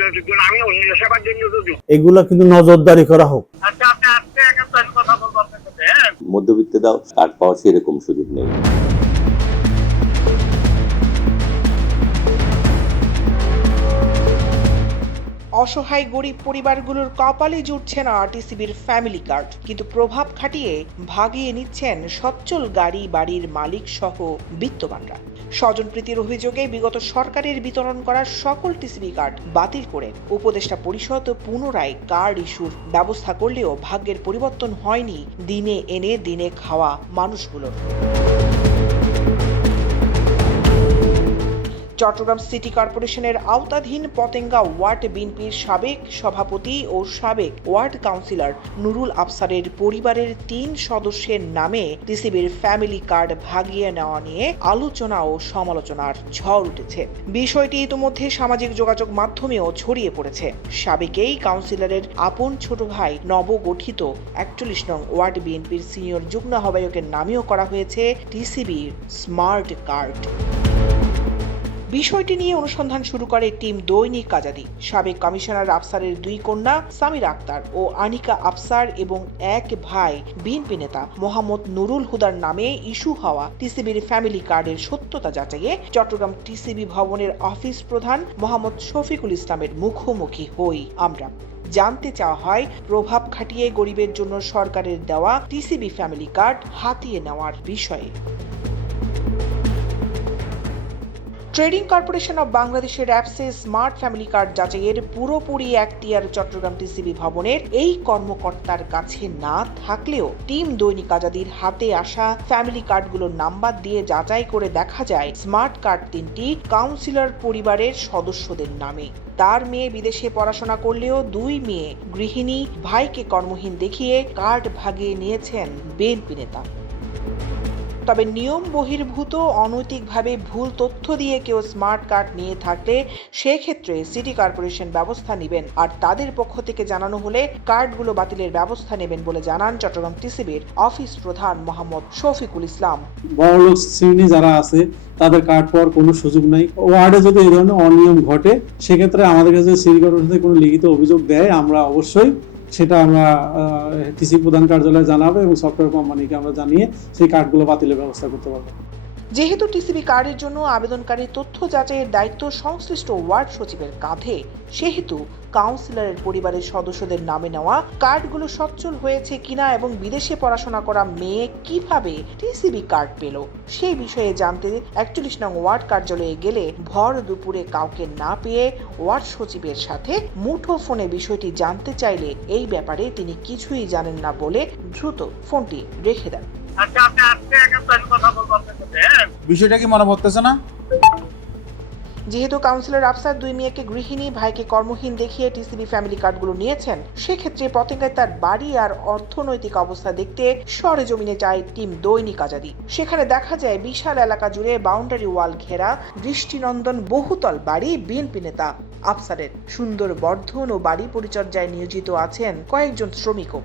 যোগ্য না, আমি অন্য সেবার জন্য যোগ্য। এগুলা কিন্তু নজরদারি করা হোক। আচ্ছা, আপনি আজকে একটা কথা বলবো আপনার সাথে। হ্যাঁ, মধ্যবিত্তরাও কার্ড পাওয়ার সেরকম সুযোগ নেই। অসহায় গরিব পরিবারগুলোর কপালে জুটছে না টিসিবির ফ্যামিলি কার্ড, কিন্তু প্রভাব খাটিয়ে ভাগিয়ে নিচ্ছেন সচ্ছল গাড়ি বাড়ির মালিক সহ বিত্তবানরা। স্বজনপ্রীতির অভিযোগে বিগত সরকারের বিতরণ করা সকল টিসিবি কার্ড বাতিল করে উপদেষ্টা পরিষদ পুনরায় কার্ড ইস্যুর ব্যবস্থা করলেও ভাগ্যের পরিবর্তন হয়নি দিনে এনে দিনে খাওয়া মানুষগুলোর। চট্টগ্রাম সিটি কর্পোরেশনের আওতাধীন পতেঙ্গা ওয়ার্ড বিএনপির সাবেক সভাপতি ও সাবেক ওয়ার্ড কাউন্সিলর নুরুল আফসারের পরিবারের ৩ সদস্যের নামে টিসিবির ফ্যামিলি কার্ড ভাগিয়ে নেওয়া নিয়ে আলোচনা ও সমালোচনার ঝড় উঠেছে। বিষয়টি ইতিমধ্যে সামাজিক যোগাযোগ মাধ্যমেও ছড়িয়ে পড়েছে। সাবেক এই কাউন্সিলরের আপন ছোট ভাই নবগঠিত ৪১ নং ওয়ার্ড বিএনপির সিনিয়র যুগ্ম আহ্বায়কের নামেও করা হয়েছে টিসিবির স্মার্ট কার্ড। বিষয়টি নিয়ে অনুসন্ধান শুরু করে টিম দৈনিক আজাদী। সাবেক কমিশনার আফসারের 2 কন্যা সামিরা আক্তার ও আনিকা আফসার এবং এক ভাই বিএনপি নেতা মোহাম্মদ নুরুল হুদার নামে ইস্যু হওয়া টিসিবির ফ্যামিলি কার্ডের সত্যতা যাচাইয়ে চট্টগ্রাম টিসিবি ভবনের অফিস প্রধান মোহাম্মদ শফিকুল ইসলামের মুখোমুখি হই আমরা। জানতে চাওয়া হয় প্রভাব খাটিয়ে গরিবের জন্য সরকারের দেওয়া টিসিবি ফ্যামিলি কার্ড হাতিয়ে নেওয়ার বিষয়ে। ট্রেডিং কর্পোরেশন অব বাংলাদেশের অ্যাপসে স্মার্ট ফ্যামিলি কার্ড যাচাইয়ের পুরোপুরি এখতিয়ার চট্টগ্রাম টিসিবি ভবনের এই কর্মকর্তার কাছে না থাকলেও টিম দৈনিক আজাদীর হাতে আসা ফ্যামিলি কার্ডগুলোর নাম্বার দিয়ে যাচাই করে দেখা যায় স্মার্ট কার্ড 3টি কাউন্সিলর পরিবারের সদস্যদের নামে। তার মেয়ে বিদেশে পড়াশোনা করলেও 2 মেয়ে গৃহিণী ভাইকে কর্মহীন দেখিয়ে কার্ড ভাগিয়ে নিয়েছেন বিএনপি নেতা। তবে নিয়ম বহির্ভূত অনৈতিকভাবে ভুল তথ্য দিয়ে কেউ স্মার্ট কার্ড নিয়ে থাকলে সেক্ষেত্রে সিটি কর্পোরেশন ব্যবস্থা নেবেন, আর তাদের পক্ষ থেকে জানানো হলে কার্ডগুলো বাতিলের ব্যবস্থা নেবেন বলে জানান চট্টগ্রাম টিসিবির অফিস প্রধান মোহাম্মদ শফিকুল ইসলাম। বড়লোক শ্রেণী যারা আছে তাদের কার্ড পাওয়ার কোনো সুযোগ নাই। ওয়ার্ডে যদি এই ধরনের অনিয়ম ঘটে সেক্ষেত্রে আমাদের কাছে সিটি কর্পোরেশন থেকে কোনো লিখিত অভিযোগ দেয়, আমরা অবশ্যই সেটা আমরা টিসি প্রধান কার্যালয়ে জানাবো এবং সফটওয়্যার কোম্পানিকে আমরা জানিয়ে সেই কার্ডগুলো বাতিলের ব্যবস্থা করতে পারবো। যেহেতু টিসিবি কার্ডের জন্য আবেদনকারী তথ্য যাচাইয়ের দায়িত্ব সংশ্লিষ্ট ওয়ার্ড সচিবের কাঁধে, সেহেতু কাউন্সিলরের পরিবারের সদস্যদের নামে নেওয়া কার্ডগুলো সচ্ছল হয়েছে কিনা এবং বিদেশে পড়াশোনা করা মেয়ে কিভাবে টিসিবি কার্ড পেল সেই বিষয়ে জানতে ৪১ নং ওয়ার্ড কার্যালয়ে গেলে ভর দুপুরে কাউকে না পেয়ে ওয়ার্ড সচিবের সাথে মুঠো ফোনে বিষয়টি জানতে চাইলে এই ব্যাপারে তিনি কিছুই জানেন না বলে দ্রুত ফোনটি রেখে দেন। আচ্ছা, আপনি আজকে একটা কথা বলবো আপনার সাথে। হ্যাঁ, বিষয়টা কি মনে পড়তেছে না? যেহেতু কাউন্সিলর আফসার 2 মেয়েকে গৃহিণী ভাইকে কর্মহীন দেখিয়ে টিসিবি ফ্যামিলি কার্ডগুলো নিয়েছেন, সেক্ষেত্রে পতেঙ্গায় তার বাড়ি আর অর্থনৈতিক অবস্থা দেখতে সরেজমিনে যায় টিম দৈনিক আজাদী। সেখানে দেখা যায় বিশাল এলাকা জুড়ে বাউন্ডারি ওয়াল ঘেরা দৃষ্টিনন্দন বহুতল বাড়ি বিএনপি নেতা আফসারের। সুন্দর বর্ধন ও বাড়ি পরিচর্যায় নিয়োজিত আছেন কয়েকজন শ্রমিকও।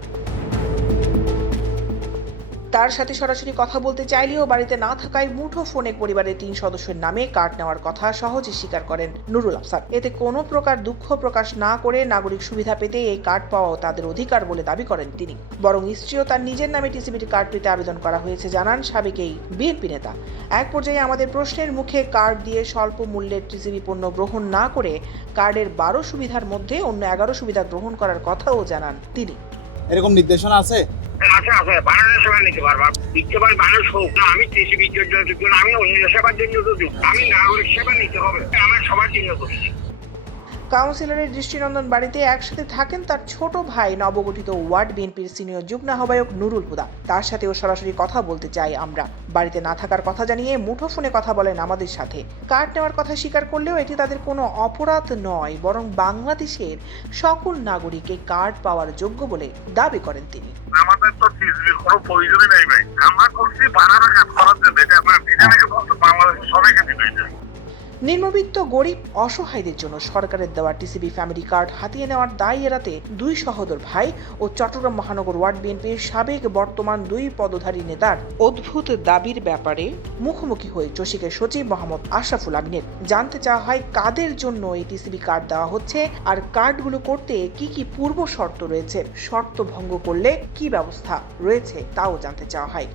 তার সাথে সরাসরি কথা বলতে চাইলেও বাড়িতে না থাকায় মুঠো ফোনে পরিবারের 3 সদস্যের নামে কার্ড নেওয়ার কথা সহজে স্বীকার করেন নুরুল আফসার। এতে কোনো প্রকার দুঃখ প্রকাশ না করে নাগরিক সুবিধা পেতে এই কার্ড পাওয়াও তাদের অধিকার বলে দাবি করেন তিনি। বরং স্ত্রীও তার নিজের নামে টিসিবির কার্ড পেতে আবেদন করা হয়েছে জানান সাবেক এই বিএনপি নেতা। এক পর্যায়ে আমাদের প্রশ্নের মুখে কার্ড দিয়ে স্বল্প মূল্যের টিসিবি পণ্য গ্রহণ না করে কার্ডের 12 সুবিধার মধ্যে অন্য 11 সুবিধা গ্রহণ করার কথাও জানান তিনি। এরকম নির্দেশনা আছে? আচ্ছা, বানানোর সময় নিতে পারবা। দিতে পারি মানুষ হোক না, আমি টিসিবির জন্য যোগ্য না, আমি অন্য সেবার জন্য যোগ্য। আমি নাগরিক সেবা নিতে হবে, আমার সবার জন্য করছি। কাউন্সিলরের দৃষ্টিনন্দন বাড়িতে একসাথে থাকেন তার ছোট ভাই নবগঠিত ওয়ার্ড বিএনপির সিনিয়র যুগ্ম আহ্বায়ক নুরুল হুদা। তার সাথেও সরাসরি কথা বলতে চাই আমরা। বাড়িতে না থাকার কথা জানিয়ে মুঠোফোনে কথা বলেন আমাদের সাথে। কার্ড নেওয়ার কথা স্বীকার করলেও এটি তাদের কোনো অপরাধ নয়, বরং বাংলাদেশের সকল নাগরিক এই কার্ড পাওয়ার যোগ্য বলে দাবি করেন তিনি। আমাদের তো টিসিবির কোনো প্রয়োজনই নাই ভাই, আমরা করছি বানানোর কাজ করার জন্য। এটা আপনার বাংলাদেশের সবাইকে দিতে। নিম্নবিত্ত গরিব অসহায়দের জন্য সরকারের দেওয়া টিসিবি ফ্যামিলি কার্ড হাতিয়ে নেওয়ার দায় এড়াতে দুই সহোদর ভাই ও চট্টগ্রাম মহানগর ওয়ার্ড বিএনপির সাবেক বর্তমান দুই পদধারী নেতার অদ্ভুত দাবির ব্যাপারে মুখোমুখি হয়ে চসিকের সচিব মোহাম্মদ আশরাফুল আমিনের। জানতে চাওয়া হয় কাদের জন্য এই টিসিবি কার্ড দেওয়া হচ্ছে আর কার্ডগুলো করতে কি কি পূর্ব শর্ত রয়েছে, শর্ত ভঙ্গ করলে কি ব্যবস্থা রয়েছে তাও জানতে চাওয়া হয়।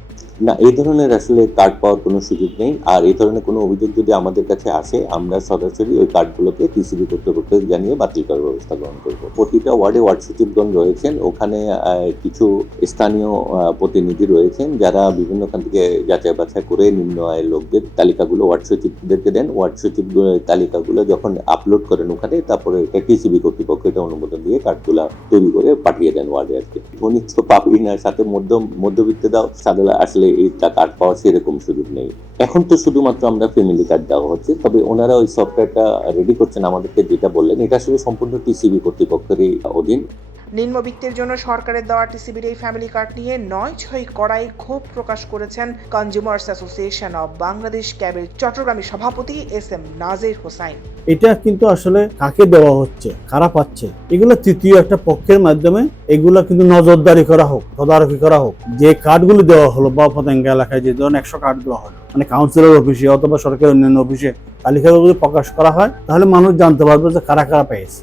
না, এই ধরনের আসলে কার্ড পাওয়ার কোনো সুযোগ নেই। আর এই ধরনের কোনো অভিযোগ যদি আমাদের কাছে আসে, আমরা সরাসরি ওই কার্ডগুলোকে টিসিবি কর্তৃপক্ষকে জানিয়ে বাতিল করার ব্যবস্থা গ্রহণ করব। প্রতিটা ওয়ার্ডে ওয়ার্ড সচিবগণ রয়েছেন, ওখানে কিছু স্থানীয় প্রতিনিধি রয়েছেন যারা বিভিন্নখান থেকে যাচাই বাছাই করে নিম্ন আয়ের লোকদের তালিকাগুলো ওয়ার্ড সচিবদেরকে দেন। ওয়ার্ড সচিব তালিকাগুলো যখন আপলোড করেন ওখানে, তারপরে টিসিবি কর্তৃপক্ষ এটা অনুমোদন দিয়ে কার্ডগুলো তৈরি করে পাঠিয়ে দেন ওয়ার্ডে। আর কি ধনী তো পাবেই না, সাথে মধ্যবিত্তে দাও, তাদের আসলে এই কার্ড পাওয়ার সেরকম সুযোগ নেই। এখন তো শুধুমাত্র আমরা ফ্যামিলি কার্ড দেওয়া হচ্ছে, তবে ওনারা ওই সফটওয়্যারটা রেডি করছেন আমাদেরকে, যেটা বললেন এটা আসলে সম্পূর্ণ টিসিবি কর্তৃপক্ষেরই অধীন। নিম্নবিত্তের জন্য সরকারের দেওয়া টিসিবির এই ফ্যামিলি কার্ড নিয়ে ৯/৬ কড়াই ক্ষোভ প্রকাশ করেছেন কনজিউমার্স অ্যাসোসিয়েশন অব বাংলাদেশ ক্যাবের চট্টগ্রামের সভাপতি SM নাজির হোসাইন। এটা কিন্তু আসলে কাকে দেওয়া হচ্ছে, কারা পাচ্ছে, এগুলো তৃতীয় একটা পক্ষের মাধ্যমে এগুলো কিন্তু নজরদারি করা হোক, তদারকি করা হোক। যে কার্ডগুলো দেওয়া হলো বা পতেঙ্গা এলাকায় যে ধরুন 100 কার্ড দেওয়া হলো, মানে কাউন্সিলর অফিসে অথবা সরকারের অন্যান্য অফিসে তালিকাগুলো প্রকাশ করা হয়, তাহলে মানুষ জানতে পারবে যে কারা কারা পেয়েছে।